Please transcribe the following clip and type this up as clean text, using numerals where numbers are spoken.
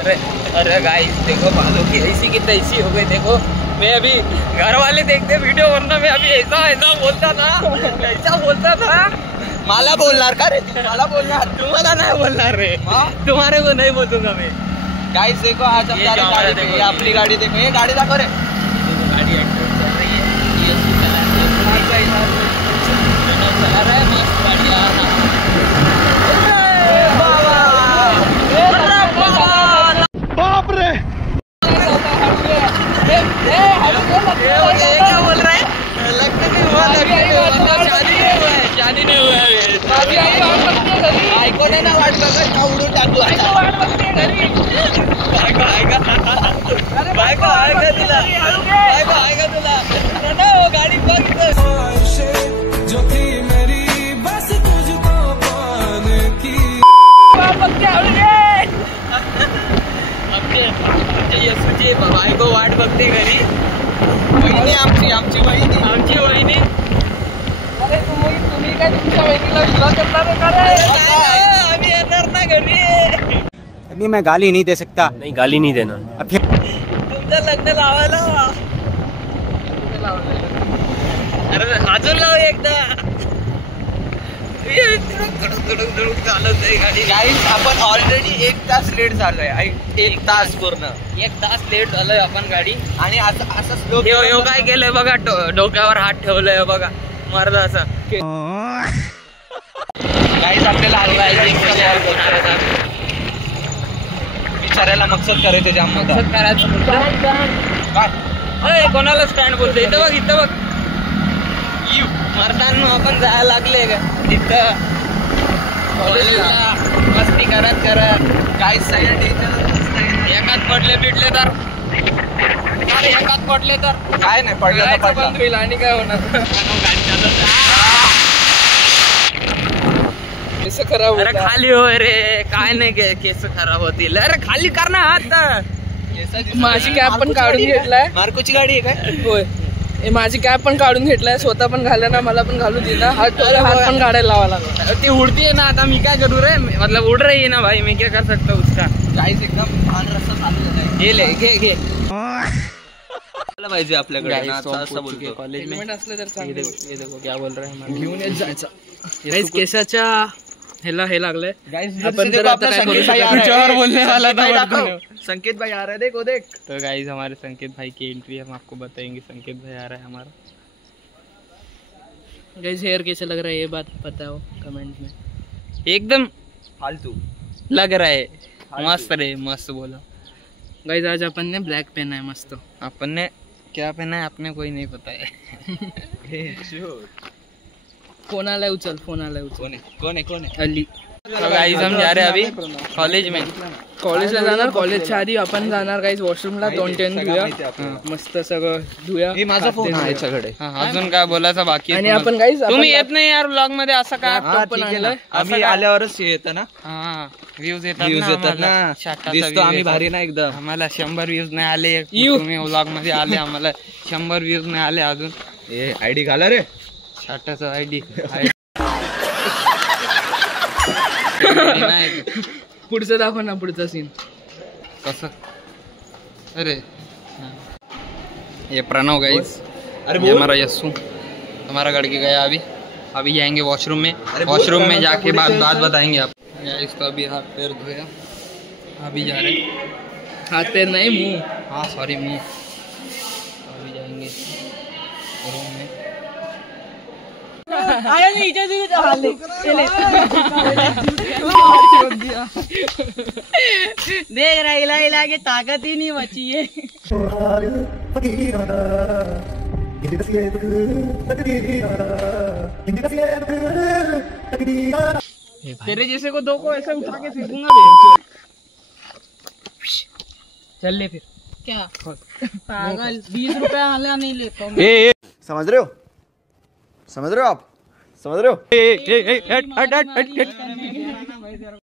अरे गाइस देखो बालों की ऐसी की तैसी हो गई। देखो मैं अभी घर वाले देखते वीडियो, वरना मैं अभी ऐसा बोलता था। माला बोलणार का रे? माला बोलणार, तुम्हारा नहीं बोलना रे, तुम्हारे को नहीं बोलूंगा मैं। गाइस देखो आज हम गाड़ी देखो, ये अपनी गाड़ी देखो, ये गाड़ी देखो रे, गाड़ी एक्टिव चल रही है, ये चला रहा है मस्त गाड़ी यार। बाप रे क्या बोल रहा है? लगता नहीं हुआ, शादी नहीं हुआ है। आयको नाही ना वाट बघत का उडून टाकू आयका तुला गाडी बघ जो थी मेरी बस तुझको पाने की यशूची बायको वाट बघते घरी। वहिनी आमची वहिनी अरे तुम्ही काय तुमच्या वहिनीला विश्वास करणार का रे? आम्ही येणार ना घरी। अभी मैं गाली नहीं दे सकता। नहीं गाली नहीं देना। तुमचं लग्न लावायला अरे अजून लाव एकदा। गाइस आपण ऑलरेडी 1 तास लेट झालोय, 1 तास पूर्ण 1 तास लेट झालोय आपण गाडी। आणि असं स्लो यो काय केलंय बघा, डोक्यावर हात ठेवलाय बघा मर्द असा। गाइस आपल्याला विचारायला मकसद करायचं जाम मकसद करायचं काय कोणाला स्टँड बोलतोय? इथं बघ मर्दांनो आपण जायला लागले का तिथं कॉलेजला मस्ती करत गाइस साईड एकात पडले बिडले तर काय नाही पडलं तर बंद होईल आणि काय होणार? केस खराब अरे खाली हो रे, काय नाही केस खराब होतील। अरे खाली कर ना हात। माझी कॅप पण काढून घेतलाय। मार्कोची गाडी आहे काय? होय, माझी कॅप पण काढून घेतलाय, स्वतः पण घाला ना, मला पण घालू दे ना, हात पण काढायला लावा लागला। ती उड़ती है ना, आता मी काय करू रे, मतलब उड़ रही है ना भाई, मैं क्या कर सकता हूँ उसका। गाइस एकदम छान रस्ता चालू आहे। ये ले घे पाहिजे आपल्याकडे कॉलेज में हेल्मेट असलं तर चांगलं। ये देखो क्या बोल रहे हैं, घेऊन येत जायचं। गाइस केसाच्या ह्याला हे लागलंय। गाइस आपण जर आता काय करू और बोलने वाला था। संकेत भाई आ रहा है, देखो देख। तो गाइस हमारे संकेत भाई की एंट्री हम आपको बताएंगे। संकेत भाई आ रहा है हमारा। गाइस हेयर कैसे लग रहा है ये बात बताओ कमेंट में। एकदम फालतू लग रहा है, मस्त रे, मस्त बोला। गाइस आज अपन ने ब्लैक पहना है मस्त। अपन ने क्या पहना है आपने कोई नहीं पता है। फोन आलाय उचल, फोन आलाय उचल। कौन है अली। तो गाइस हम जा रहे हैं अभी कॉलेज में, कॉलेजला जाणार। कॉलेजच्या आधी आपण जाणार गाइस वॉशरूमला, तोंड धुया, मस्त सगळं धुया। हे माझा फोन आहे याच्याकडे। अजून काय बोलायचं बाकी आणि आपण गाइस तुम्ही येत नाही यार व्लॉग मध्ये, असं काय? पण आणलाय आम्ही आल्यावरच येतं ना, हा व्ह्यूज येतात ना, दिसतो आम्ही भारी ना एकदम। आम्हाला 100 व्ह्यूज नाही आले, तुम्ही व्लॉग मध्ये आले, आम्हाला 100 व्ह्यूज नाही आले अजून। ए आयडी घाला रे, शाटाचा आयडी पुढचं दाखव ना, पुढचा सीन कसं? अरे ये प्रणव गाइस, अरे हमारा यस्सू हमारा लड़के गया अभी जाएंगे वॉशरूम में। वॉशरूम में जाके बात बताएंगे आप गाइस। तो अभी हाथ पैर धोया, अभी जा रहे हैं। हाथ पैर नहीं, मुंह। हाँ सॉरी, मुंह। अभी जाएंगे रूम में। आया नहीं देख रहा हिला के ताकत ही नहीं बची है। तेरे जैसे को 2 को ऐसे उठा के फेंकूंगा। चल ले फिर। क्या पागल, 20 रुपया हाला नहीं लेता हूँ। समझ रहे हो आप? समझ रहे हो?